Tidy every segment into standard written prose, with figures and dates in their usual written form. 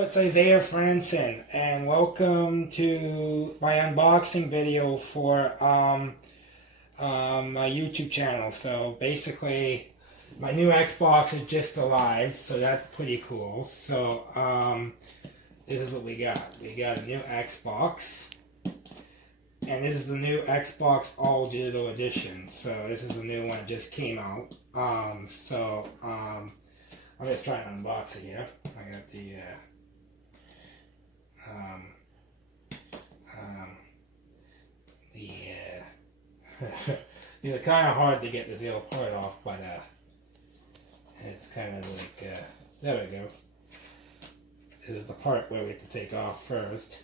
It's Isaiah Franson, and welcome to my unboxing video for my YouTube channel. So basically, my new Xbox is just arrived, so that's pretty cool. So this is what we got. We got a new Xbox, and this is the new Xbox All Digital Edition. So this is the new one that just came out. I'm just trying to unbox it here. I got the these are kind of hard to get this little part off, but it's kind of like, there we go. This is the part where we have to take off first.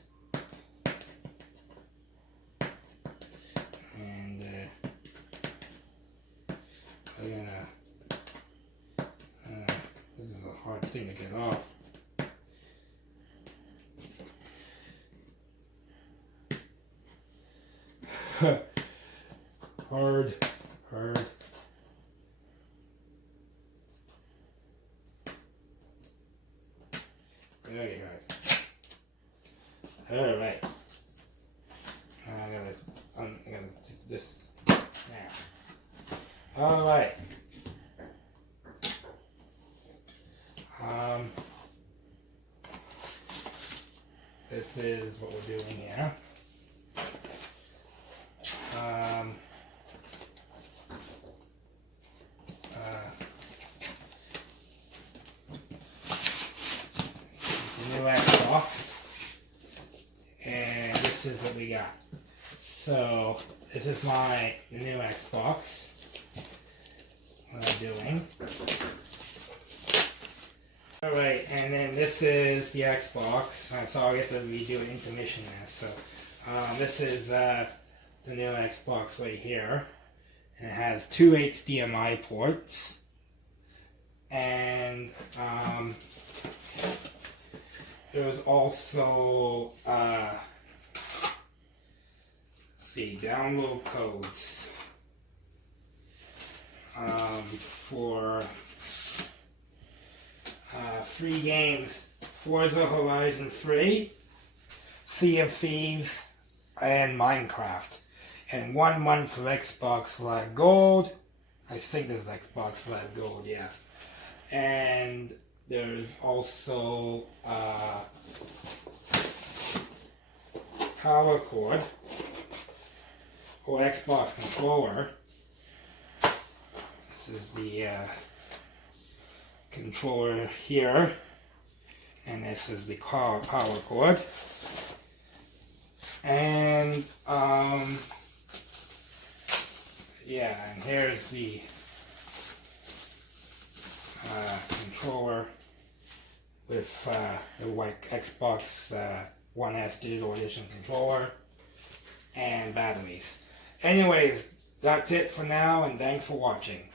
And we're gonna, this is a hard thing to get off. hard. There you go. All right. I gotta take this now. All right. This is what we're doing here. The new Xbox, and this is what we got. So this is my new Xbox. What I'm doing. Alright, and then this is the Xbox. So I'll get to redo an intermission there. So this is the new Xbox right here. And it has two HDMI ports. And there's also download codes for free games: Forza Horizon 3, Sea of Thieves, and Minecraft. And 1 month for Xbox Live Gold. I think this is Xbox Live Gold, yeah. And there's also power cord or Xbox controller. This is the controller here, and this is the power cord. And yeah, and here's the controller with the white Xbox One S Digital Edition controller and batteries. Anyways, that's it for now, and thanks for watching.